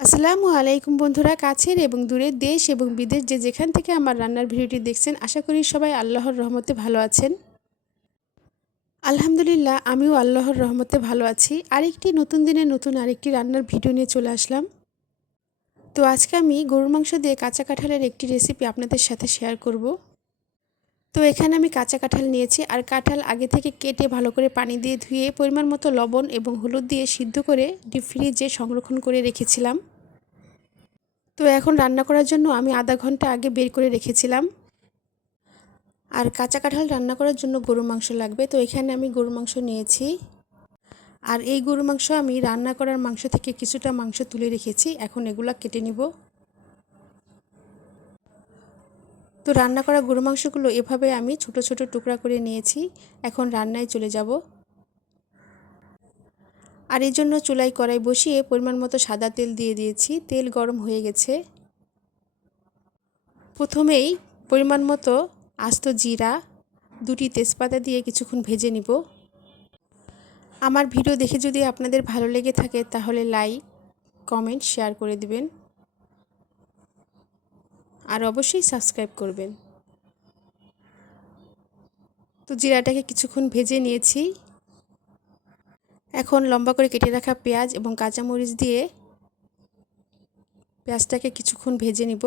আসসালামু আলাইকুম বন্ধুরা, কাছের এবং দূরের দেশ এবং বিদেশ যে যেখান থেকে আমার রান্নার ভিডিওটি দেখছেন, আশা করি সবাই আল্লাহর রহমতে ভালো আছেন। আলহামদুলিল্লাহ, আমিও আল্লাহর রহমতে ভালো আছি। আরেকটি নতুন দিনে নতুন আরেকটি রান্নার ভিডিও নিয়ে চলে আসলাম। তো আজকে আমি গরুর মাংস দিয়ে কাঁচা কাঁঠালের একটি রেসিপি আপনাদের সাথে শেয়ার করব। তো এখানে আমি কাঁচা কাঁঠাল নিয়েছি, আর কাঁঠাল আগে থেকে কেটে ভালো করে পানি দিয়ে ধুয়ে পরিমাণ মতো লবণ এবং হলুদ দিয়ে সিদ্ধ করে ডিপ ফ্রিজে সংরক্ষণ করে রেখেছিলাম। তো এখন রান্না করার জন্য আমি আধা ঘন্টা আগে বের করে রেখেছিলাম। আর কাঁচা কাঁঠাল রান্না করার জন্য গরুর মাংস লাগবে। তো এখানে আমি গরুর মাংস নিয়েছি, আর এই গরুর মাংস আমি রান্না করার মাংস থেকে কিছুটা মাংস তুলে রেখেছি। এখন এগুলা কেটে নিব। তো রান্না করা গরুর মাংসগুলো এভাবে আমি ছোট ছোট টুকরা করে নিয়েছি। এখন রান্নায় চলে যাব। আর এই জন্য চুলায় কড়াই বসিয়ে পরিমাণ মতো সাদা তেল দিয়ে দিয়েছি। তেল গরম হয়ে গেছে। প্রথমেই পরিমাণ মতো আস্ত জিরা, দুটি তেজপাতা দিয়ে কিছুক্ষণ ভেজে নিব। আমার ভিডিও দেখে যদি আপনাদের ভালো লেগে থাকে তাহলে লাইক, কমেন্ট, শেয়ার করে দিবেন, আর অবশ্যই সাবস্ক্রাইব করবেন। তো জিরাটাকে কিছুক্ষণ ভেজে নিয়েছি। এখন লম্বা করে কেটে রাখা পেঁয়াজ এবং কাঁচামরিচ দিয়ে পেঁয়াজটাকে কিছুক্ষণ ভেজে নিব।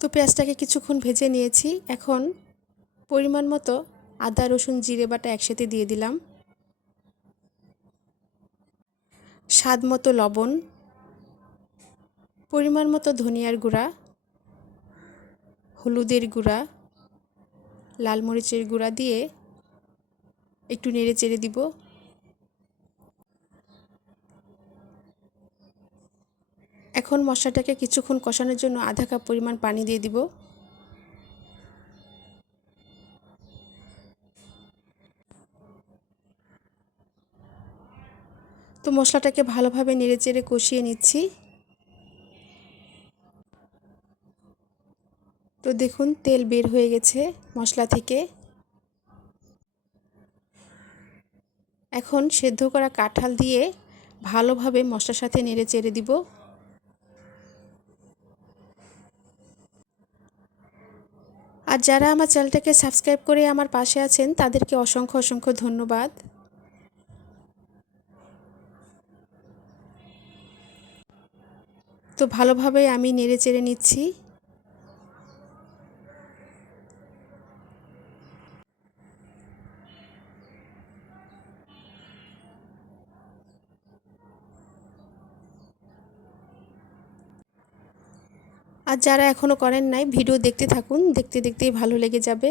তো পেঁয়াজটাকে কিছুক্ষণ ভেজে নিয়েছি। এখন পরিমাণ মতো আদা, রসুন, জিরে বাটা একসাথে দিয়ে দিলাম, স্বাদ মতো লবণ, পরিমাণ মতো ধনিয়ার গুঁড়া, হলুদের গুঁড়া, লাল মরিচের গুঁড়া দিয়ে একটু নেড়ে চেড়ে দিব। এখন মশলাটাকে কিছুক্ষণ কষানোর জন্য আধা কাপ পরিমাণ পানি দিয়ে দিব। তো মশলাটাকে ভালোভাবে নেড়েচেড়ে কষিয়ে নিচ্ছি। তো দেখুন, তেল বের হয়ে গেছে মশলা থেকে। এখন সেদ্ধ করা কাঁঠাল দিয়ে ভালোভাবে মশলার সাথে নেড়েচেড়ে দিব। আর যারা আমার চ্যানেলটাকে সাবস্ক্রাইব করে আমার পাশে আছেন তাদেরকে অসংখ্য অসংখ্য ধন্যবাদ। তো ভালোভাবে আমি নেড়েচেড়ে নিচ্ছি। আর যারা এখনও করেন নাই, ভিডিও দেখতে থাকুন, দেখতে দেখতেই ভালো লেগে যাবে।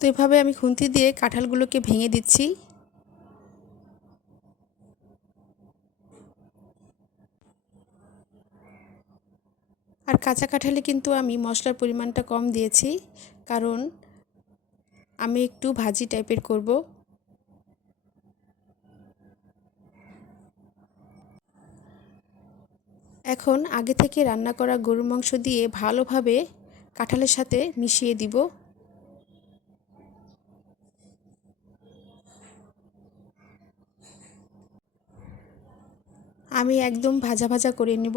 তো এভাবে আমি খুন্তি দিয়ে কাঁঠালগুলোকে ভেঙে দিচ্ছি। আর কাঁচা কাঁঠালে কিন্তু আমি মশলার পরিমাণটা কম দিয়েছি, কারণ আমি একটু ভাজি টাইপের করব। এখন আগে থেকে রান্না করা গরুর মাংস দিয়ে ভালোভাবে কাঁঠালের সাথে মিশিয়ে দিব। আমি একদম ভাজা ভাজা করে নেব।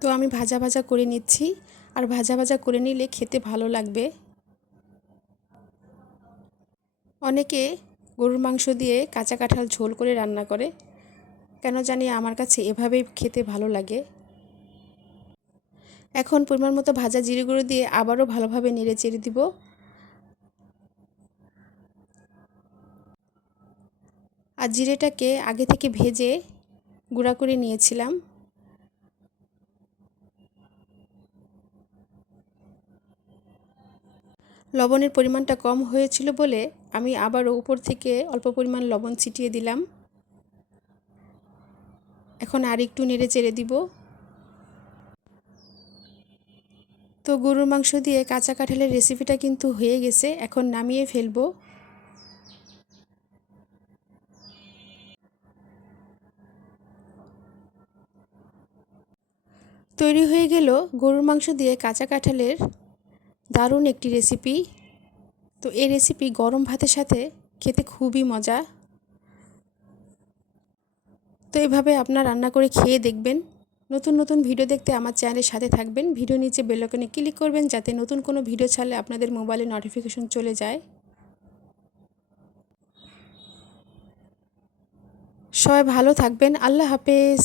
তো আমি ভাজা ভাজা করে নিচ্ছি, আর ভাজা ভাজা করে নিলে খেতে ভালো লাগবে। অনেকে গরুর মাংস দিয়ে কাঁচা কাঁঠাল ঝোল করে রান্না করে, কেন জানি আমার কাছে এভাবেই খেতে ভালো লাগে। এখন পরিমাণ মতো ভাজা জিরে গুঁড়ো দিয়ে আবারও ভালোভাবে নেড়ে চেড়ে দিব। আর জিরেটাকে আগে থেকে ভেজে গুঁড়া করে নিয়েছিলাম। লবণের পরিমাণটা কম হয়েছিল বলে আমি আবারও উপর থেকে অল্প পরিমাণ লবণ ছিটিয়ে দিলাম। এখন আর একটু নেড়ে চেড়ে দিব। তো গরুর মাংস দিয়ে কাঁচা কাঁঠালের রেসিপিটা কিন্তু হয়ে গেছে, এখন নামিয়ে ফেলবো। তৈরি হয়ে গেল গরুর মাংস দিয়ে কাঁচা কাঁঠালের দারুণ একটি রেসিপি। তো এই রেসিপি গরম ভাতের সাথে খেতে খুবই মজা। তো এভাবে আপনারা রান্না করে খেয়ে দেখবেন। নতুন নতুন ভিডিও দেখতে আমার চ্যানেলের সাথে থাকবেন। ভিডিও নিচে বেল আইকনে ক্লিক করবেন যাতে নতুন কোনো ভিডিও ছাড়লে আপনাদের মোবাইলে নোটিফিকেশন চলে যায়। সবাই ভালো থাকবেন। আল্লাহ হাফেজ।